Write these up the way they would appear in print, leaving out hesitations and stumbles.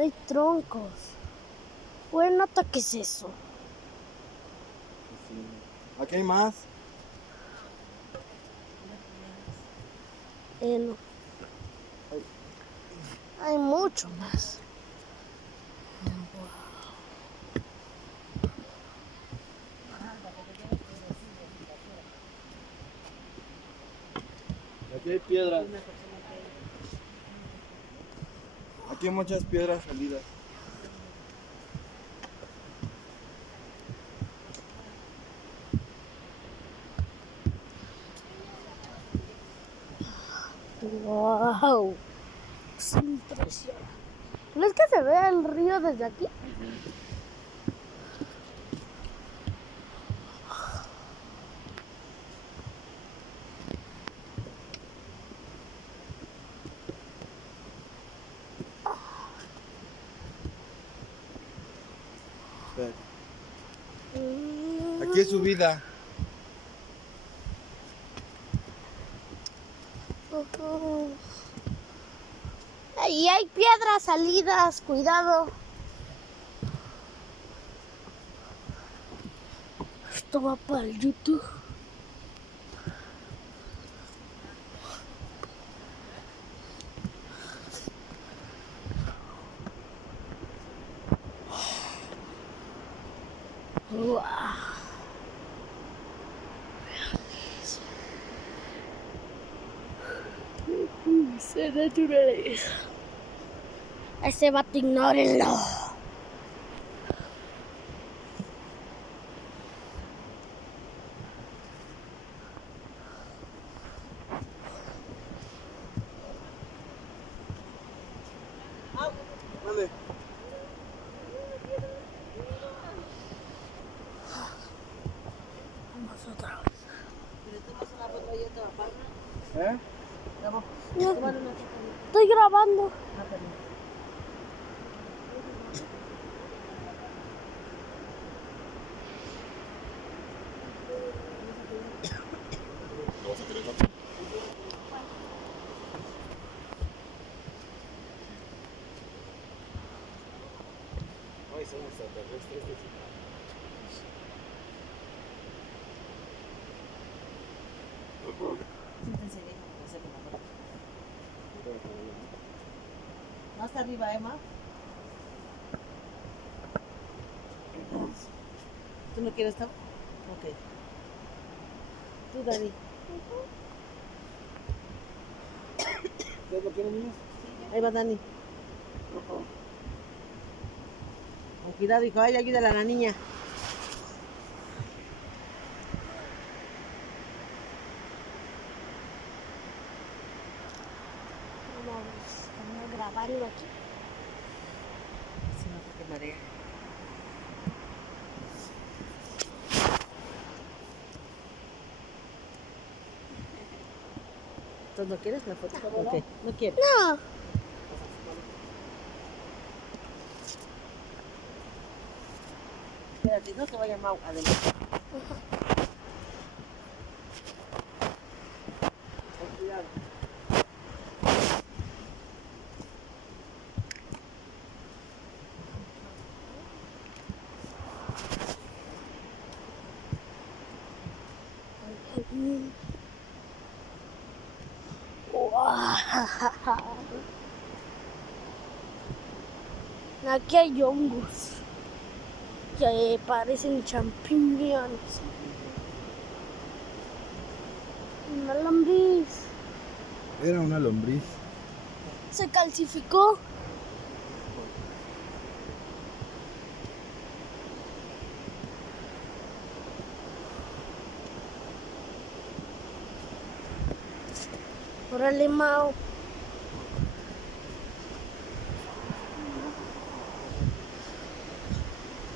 Hay troncos. Bueno, ¿qué es eso? Aquí hay más. No. Hay mucho más. Aquí hay piedras. Aquí hay muchas piedras salidas. Wow. Es impresionante. ¿Crees que se ve el río desde aquí? Aquí es subida. Ahí hay piedras salidas, cuidado. Esto va para el YouTube. Wow. Esa naturaleza. Ese vato, ignórenlo. Vale. Vamos otra vez. ¿Le tomas una foto ahí a tu papá? No, estoy grabando. Ay, son extraterrestres. Sí, te enseñé. Más arriba, Emma. ¿Tú no quieres estar? Ok. Tú, Dani. ¿Ustedes lo quieren, niños? Ahí va Dani. Con cuidado, hijo. Ay, ayúdale a la niña. Vamos grabando aquí. Si no, te marea. ¿Entonces no quieres la foto? Ok, no quieres. No. Espérate, no te vaya Mau adentro. Con cuidado. Aquí hay hongos que parecen champiñones. Una lombriz. Era una lombriz. Se calcificó. Órale, Mao.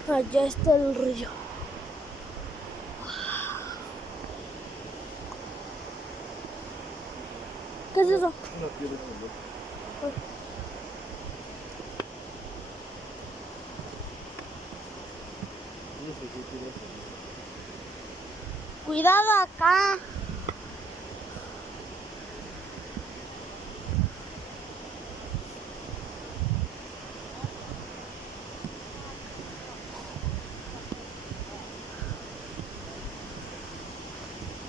Allá está el río. ¿Qué es eso? Una piedra de no sé qué tiene eso. Cuidado acá.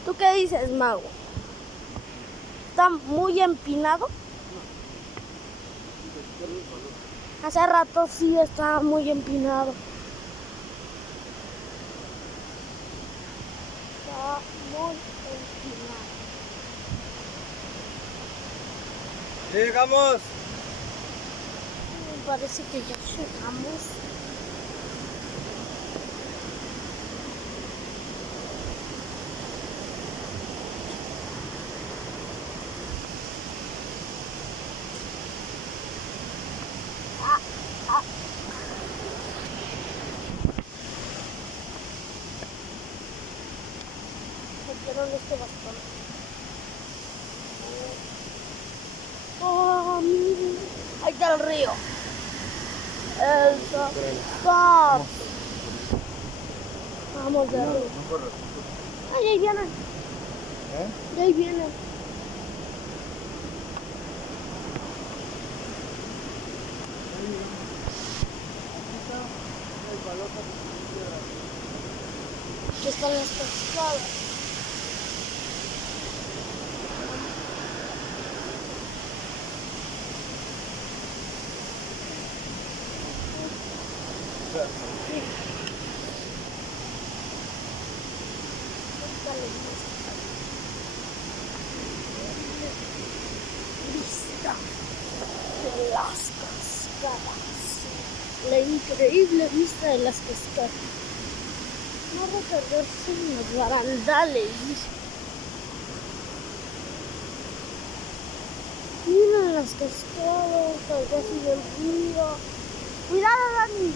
¿Tú qué dices, Mau? ¿Está muy empinado? Hace rato sí estaba muy empinado. Está muy empinado. ¡Ya llegamos! Me parece que ya llegamos. Me dieron este bastón. Oh, miren. Ahí está el río. El stop. Vamos de río. No corras. Ay, ahí vienen. ¿Eh? Y ahí vienen. Aquí están las cascadas. Vista de las cascadas. La increíble vista de las cascadas. No recordarse en los barandales. Miren las cascadas, allá sigue el río. Cuidado, Dani.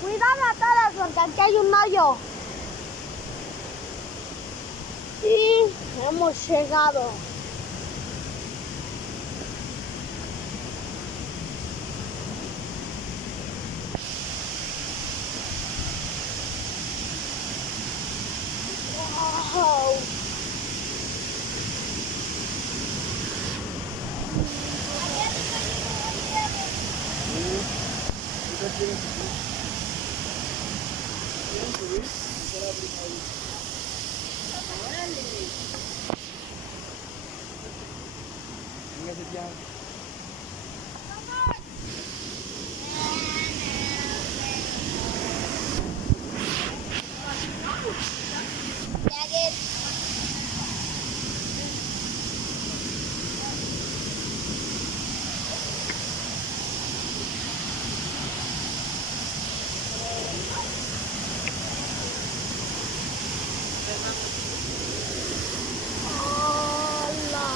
Cuidado a todas porque aquí hay un hoyo. Y hemos llegado. Wow. Hola.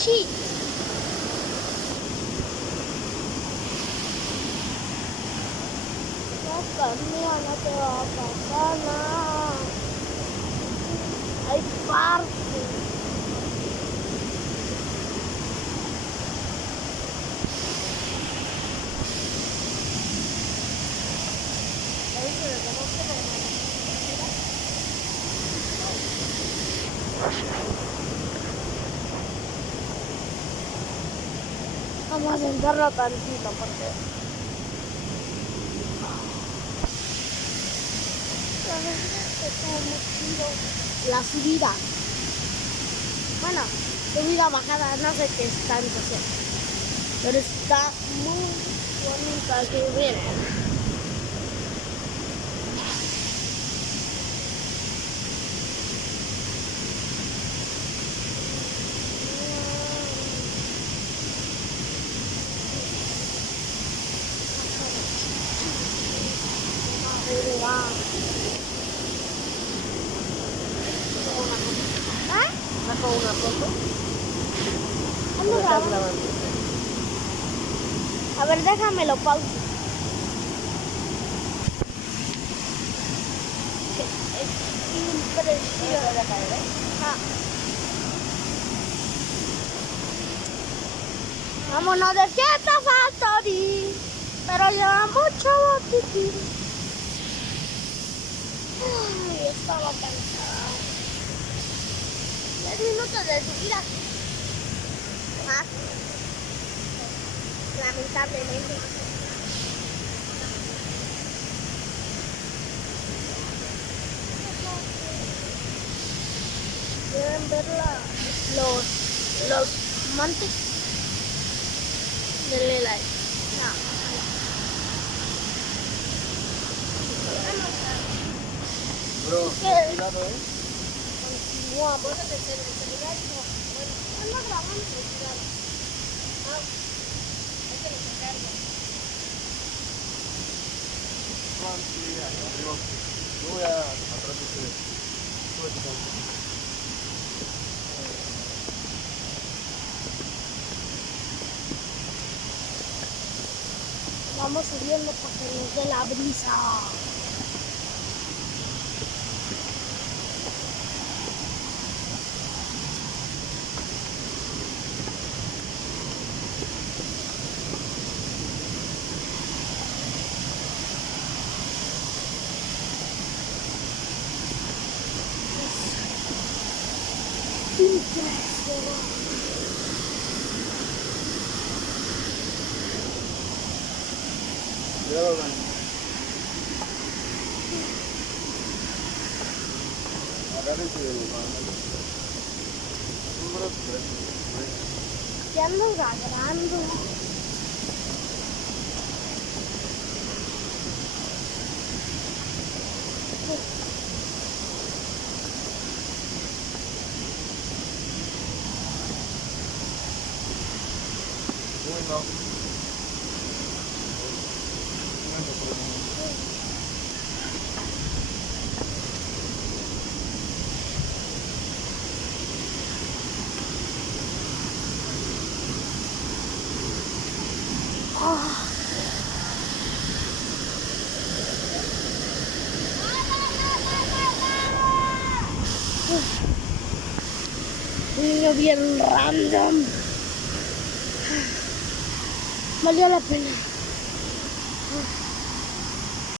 Shit. No, mía, no te va a pasar nada. Hay parque. Vamos a sentarlo tantito porque estuvo muy chido. La subida. Bueno, subida, bajada, no sé qué es tanto hacer. Pero está muy bonita subir. ¿Ah? saco una foto. Ando ¿Lo estás grabando. grabando? A ver, déjamelo pausa. Es impresionante. Ah. Vámonos de fiesta, Factory. Pero lleva mucho botiquín. Ay, estaba cansada. 10 minutos de subida. Más. Lamentablemente. Quieren ver los montes. Denle like. Bro, ¿Qué? cuidado, Continuamos. Ando grabando, cuidado. Juan, sí, arriba. Yo voy atrás de ustedes. Súbete, Juan. Vamos subiendo para que nos dé la brisa. Impresionante. Cuidado, Dani. Agárrense del mano. Un brazo, tres. Ya ando agarrando. Uy, no. Venga, por el momento. Un niño bien random. Valió la pena.